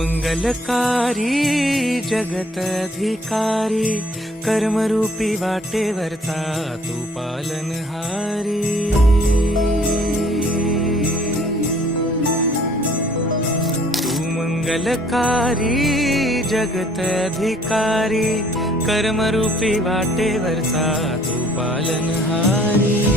मंगलकारी जगत अधिकारी, कर्मरूपी वाटेवरचा तू पालनहारी। मंगलकारी जगत अधिकारी, कर्मरूपी वाटेवरचा तू पालनहारी।